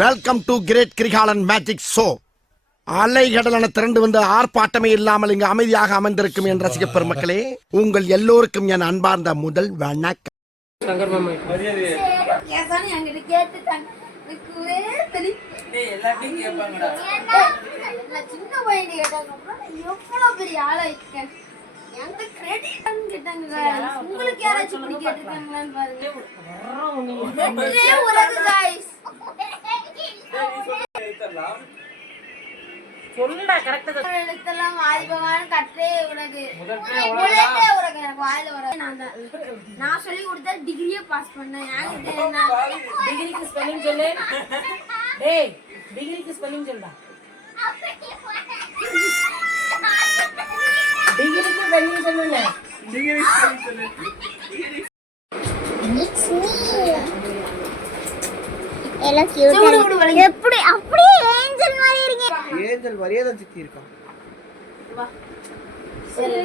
Welcome to great Kirikalan magic show. அலைகடலான திரண்டு வந்து ஆர்ப்பாட்டமே இல்லாமல் இங்கு அமைதியாக அமர்ந்திருக்கும் என் ரசிக பெருமக்களே, உங்கள் எல்லோருக்கும் என் அன்பார்ந்த முதல் வணக்கம். உங்களுக்கு யாராச்சும் சொல்லுடா கரெக்ட்டா எழுத்தெல்லாம் ஆதிபகவான் கற்றே உனக்கு முதல்ல உனக்கு எனக்கு வாயில வர நான் சொல்லி கொடுத்தா டிகிரியே பாஸ் பண்ணேன். டிகிரிக்கு ஸ்பெல்லிங் சொல்லு. டேய் டிகிரிக்கு ஸ்பெல்லிங் சொல்லுடா. டிகிரிக்கு ஸ்பெல்லிங் சொல்லுங்க. டிகிரிக்கு ஸ்பெல்லிங் சொல்லு. It's me. எல்லாம் கியூட்டா எப்படி அப்படியே ஏஞ்சல் மாதிரி இருக்கீங்க. ஏஞ்சல் மாதிரியே தான் சித்தி இருக்கா. வா சரி